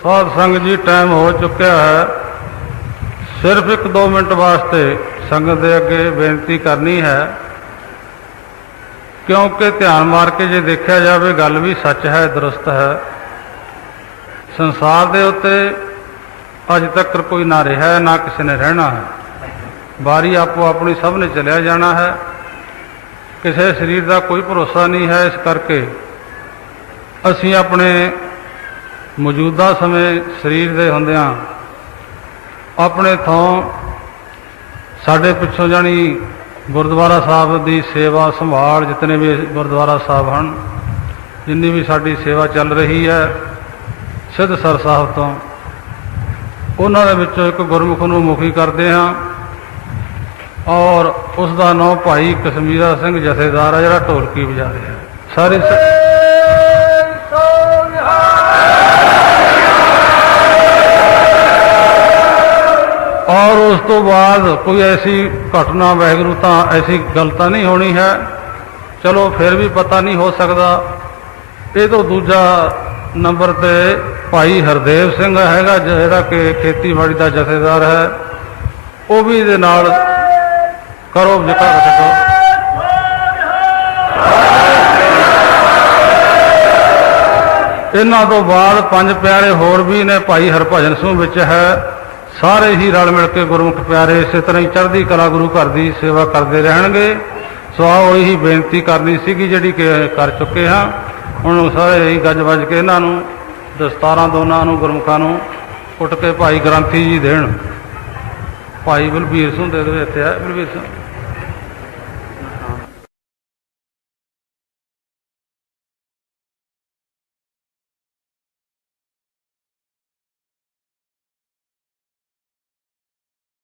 ਸਾਧ ਸੰਗਤ ਜੀ ਟਾਈਮ ਹੋ ਚੁੱਕਿਆ ਹੈ। ਸਿਰਫ 1-2 ਮਿੰਟ ਵਾਸਤੇ ਸੰਗਤ ਦੇ ਅੱਗੇ ਬੇਨਤੀ ਕਰਨੀ ਹੈ। ਕਿਉਂਕਿ ਧਿਆਨ ਮਾਰ ਕੇ ਜੇ ਦੇਖਿਆ ਜਾਵੇ, ਗੱਲ ਵੀ ਸੱਚ ਹੈ, ਦਰੁਸਤ ਹੈ। ਸੰਸਾਰ ਦੇ ਉੱਤੇ ਅੱਜ ਤੱਕ ਕੋਈ ਨਾ ਰਿਹਾ ਹੈ, ਨਾ ਕਿਸੇ ਨੇ ਰਹਿਣਾ ਹੈ। ਬਾਰੀ ਆਪੋ ਆਪਣੀ ਸਭ ਨੇ ਚਲਿਆ ਜਾਣਾ ਹੈ। ਕਿਸੇ ਸਰੀਰ ਦਾ ਕੋਈ ਭਰੋਸਾ ਨਹੀਂ ਹੈ। ਇਸ ਕਰਕੇ ਅਸੀਂ ਆਪਣੇ ਮੌਜੂਦਾ ਸਮੇਂ ਸਰੀਰ ਦੇ ਹੁੰਦਿਆਂ ਆਪਣੇ ਥਾਂ ਸਾਡੇ ਪਿੱਛੋਂ ਜਾਣੀ ਗੁਰਦੁਆਰਾ ਸਾਹਿਬ ਦੀ ਸੇਵਾ ਸੰਭਾਲ ਜਿਤਨੇ ਵੀ ਗੁਰਦੁਆਰਾ ਸਾਹਿਬ ਹਨ, ਜਿੰਨੀ ਵੀ ਸਾਡੀ ਸੇਵਾ ਚੱਲ ਰਹੀ ਹੈ ਸਿੱਧਸਰ ਸਾਹਿਬ ਤੋਂ, ਉਹਨਾਂ ਦੇ ਵਿੱਚੋਂ ਇੱਕ ਗੁਰਮੁਖ ਨੂੰ ਮੁਖੀ ਕਰਦੇ ਹਾਂ ਔਰ ਉਸ ਦਾ ਨਾਮ ਭਾਈ ਕਸ਼ਮੀਰਾ ਸਿੰਘ ਜਥੇਦਾਰ ਹੈ ਜਿਹੜਾ ਢੋਲਕੀ ਵਜਾ ਰਿਹਾ। ਸਾਰੇ ਸ- ਔਰ ਉਸ ਤੋਂ ਬਾਅਦ ਕੋਈ ਐਸੀ ਘਟਨਾ ਵਾਹਿਗੁਰੂ ਤਾਂ ਐਸੀ ਗੱਲ ਤਾਂ ਨਹੀਂ ਹੋਣੀ ਹੈ। ਚਲੋ ਫਿਰ ਵੀ ਪਤਾ ਨਹੀਂ ਹੋ ਸਕਦਾ। ਇਹ ਤੋਂ ਦੂਜਾ ਨੰਬਰ ਤੇ ਭਾਈ ਹਰਦੇਵ ਸਿੰਘ ਹੈਗਾ ਜਿਹੜਾ ਕਿ ਖੇਤੀਬਾੜੀ ਦਾ ਜਥੇਦਾਰ ਹੈ। ਉਹ ਵੀ ਇਹਦੇ ਨਾਲ ਕਰੋ ਜਿਕਰ ਰੱਖੋ। ਇਹਨਾਂ ਤੋਂ ਬਾਅਦ ਪੰਜ ਪਿਆਰੇ ਹੋਰ ਵੀ ਨੇ, ਭਾਈ ਹਰਭਜਨ ਸਿੰਘ ਵਿੱਚ ਹੈ। ਸਾਰੇ ਹੀ ਰਲ ਮਿਲ ਕੇ ਗੁਰਮੁਖ ਪਿਆਰੇ, ਇਸੇ ਤਰ੍ਹਾਂ ਹੀ ਚੜ੍ਹਦੀ ਕਲਾ ਗੁਰੂ ਘਰ ਦੀ ਸੇਵਾ ਕਰਦੇ ਰਹਿਣਗੇ। ਸੋ ਆਓ ਇਹੀ ਬੇਨਤੀ ਕਰਨੀ ਸੀਗੀ ਜਿਹੜੀ ਕਿ ਕਰ ਚੁੱਕੇ ਹਾਂ। ਹੁਣ ਸਾਰੇ ਹੀ ਗੱਜ ਵੱਜ ਕੇ ਇਹਨਾਂ ਨੂੰ, ਦਸਤਾਰਾਂ ਦੋਨਾਂ ਨੂੰ, ਗੁਰਮੁਖਾਂ ਨੂੰ ਉੱਟ ਕੇ ਭਾਈ ਗ੍ਰੰਥੀ ਜੀ ਦੇਣ। ਭਾਈ ਬਲਬੀਰ ਸਿੰਘ ਦੇ ਦੇ ਇੱਥੇ ਆ ਬਲਬੀਰ ਸਿੰਘ।